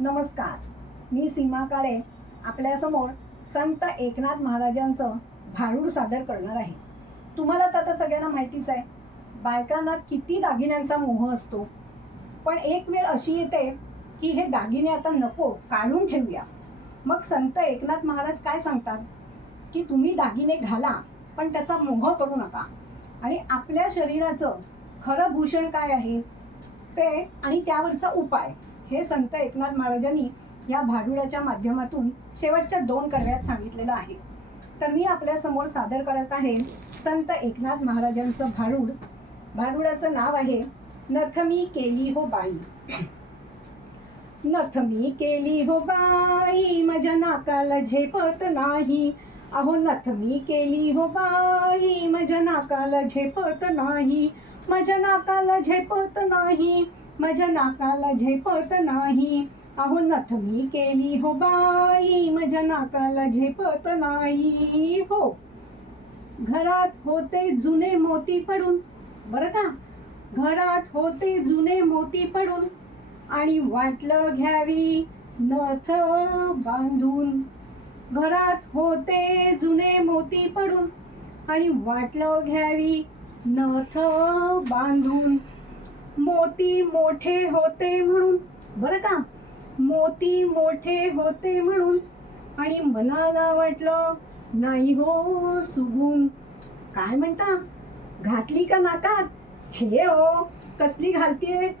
नमस्कार, मी सीमा काळे आपल्यासमोर संत एकनाथ महाराजांचं भारूड सादर करणार आहे. तुम्हाला तर आता सगळ्यांना माहितीच आहे, बायकांना किती दागिन्यांचा मोह असतो. पण एक वेळ अशी येते की हे दागिने आता नको, काढून ठेवूया. मग संत एकनाथ महाराज काय सांगतात की तुम्ही दागिने घाला, पण त्याचा मोह करू नका. आणि आपल्या शरीराचं खरं भूषण काय आहे ते आणि त्यावरचा उपाय हे संत एकनाथ महाराजांनी या भारूडाच्या माध्यमातून शेवटच्या 2 कडव्यात सांगितलेलं आहे. तर मी आपल्यासमोर सादर करत आहे संत एकनाथ महाराजांचं भारूड. भारूडाचं नाव आहे नथ मी केली हो बाई. नथ मी केली हो बाई, माझ्या नाकाला झेपत नाही. अहो नथ मी केली हो बाई, माझ्या नाकाला झेपत नाही. माझ्या नाकाला झेपत नाही, माझ्या नाकाला झेपत नाही. अहो नथ मी केली हो बाई, माझ्या नाकाला झेपत नाही. हो, घरात होते जुने मोती पडून, बरं का, घरात होते जुने मोती पडून आणि वाटलं घ्यावी नथ बांधून. घरात होते जुने मोती पडून आणि वाटलं घ्यावी नथ बांधून. मोती मोठे होते म्हणून, बरं का, मोती मोठे होते म्हणून आणि मनाला वाटलं नाही हो सुगून. काय म्हणता, घातली का नाकात? छे हो, कसली घालतीये?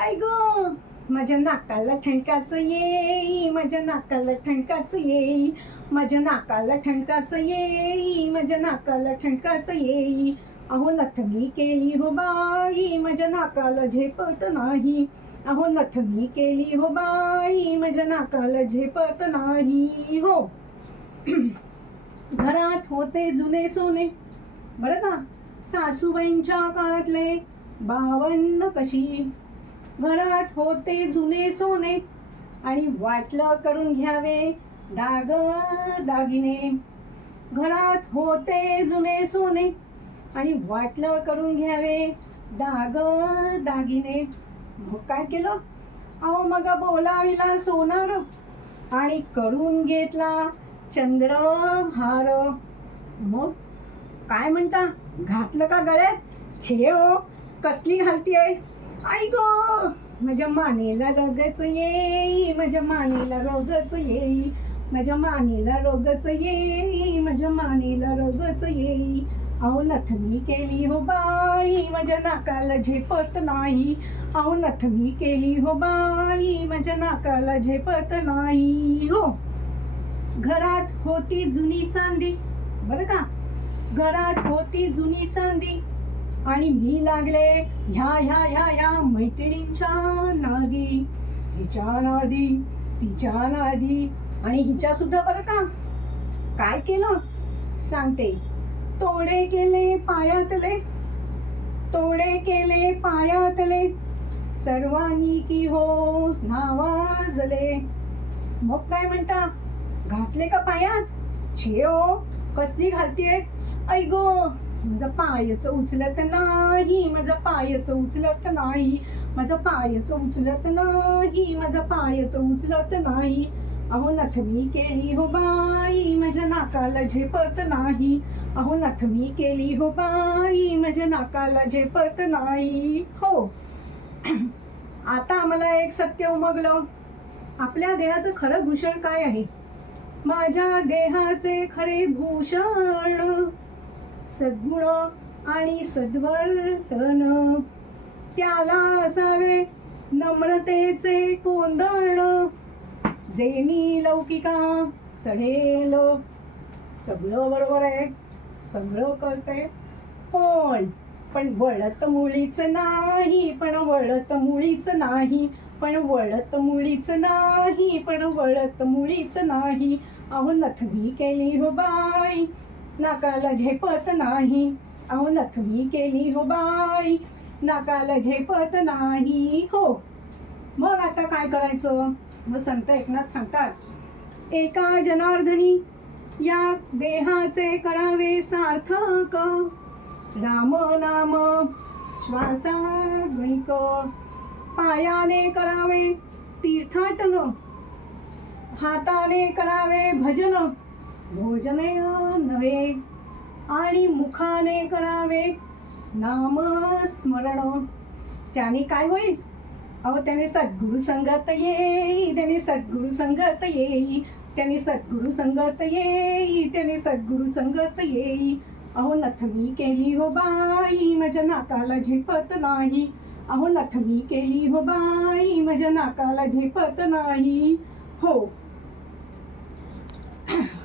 आई गो, माझ्या नाकाला ठणकाचं येई, माझ्या नाकाला ठणकाचं येई, माझ्या नाकाला ठणकाचं येई, माझ्या नाकाला ठणकाचं येई. अहो नथ मी केली हो बाई, माझ्या नाकाला झेपत नाही. अहो नथ मी केली हो बाई, माझ्या नाकाला झेपत नाही. हो, घरात होते जुने सोने, बरं का, सासूबाईंच्या काळातले 52 कशी. घरात होते जुने सोने आणि वाटलं करून घ्यावे दाग दागिने. घरात होते जुने सोने आणि वाटलं करून घ्यावे दाग दागिने. मग काय केलं? अहो मग बोलाविला सोनार आणि करून घेतला चंद्रहार. मग काय म्हणता, घातलं का गळ्यात? छे हो, कसली घालतीये? आई गो, माझ्या मानेला रोगच येई, माझ्या मानेला रोगच येई, माझ्या मानेला रोगच येई, माझ्या मानेला रोगच येई. अहो नथ मी केली हो बाई, माझ्या नाकाला झेपत नाही. अहो नथ मी केली हो बाई, माझ्या नाकाला झेपत नाही. हो, घरात होती जुनी चांदी, बरं का, घरात होती जुनी चांदी आणि मी लागले ह्या ह्या ह्या ह्या मैत्रिणींच्या नादी. हिच्या नादी, तिच्या नादी आणि हिच्या सुद्धा, बरं का. काय केलं सांगते. तोडे केले पायातले, तोडे केले पायातले, सर्वांनी की हो नावाजले. मग काय म्हणता, घातले का पायात? छे हो, कसली घालतीये? आई गो, माझं पायच उचलत नाही, माझं पायच उचलत नाही, माझं पायच उचलत नाही, माझं पायच उचलत नाही. अहो नथ मी केली हो बाई, माझ्या नाकाला झेपत नाही. अहो नथ मी केली हो बाई, माझ्या नाकाला झेपत नाही. हो, आता आम्हाला एक सत्य उमगलं. आपल्या देहाचं खरं भूषण काय आहे? माझ्या देहाचे खरे भूषण सद्गुण आणि सद्वर्तन. त्याला असावे नम्रतेचे कोंदण. जे मी लौकिका चढेल. सगळं बरोबर आहे, सगळं करते, पण वळत मुळीच नाही, पण वळत मुळीच नाही, पण वळत मुळीच नाही, पण वळत मुळीच नाही. अहो नथ मी केली हो बाई, नाकाला झेपत नाही. अहो नथ मी केली हो बाई, नाकाला झेपत नाही. हो, मग आता काय करायचं? मग संत एकनाथ सांगतात, एका जनार्दनी या देहाचे करावे सार्थक. राम नाम श्वासा गणिक. पायाने करावे तीर्थाटन, हाताने करावे भजन, भोजने नव्हे, आणि मुखाने करावे नामस्मरण. त्याने काय होईल? अहो त्याने सद्गुरु संगत येई, त्याने सद्गुरु संगत येई, त्याने सद्गुरु संगत येई, त्याने सद्गुरु संगत येई. अहो नथनी केली हो बाई, माझ्या नाकाला झेपत नाही. अहो नथनी केली हो बाई, माझ्या नाकाला झेपत नाही. हो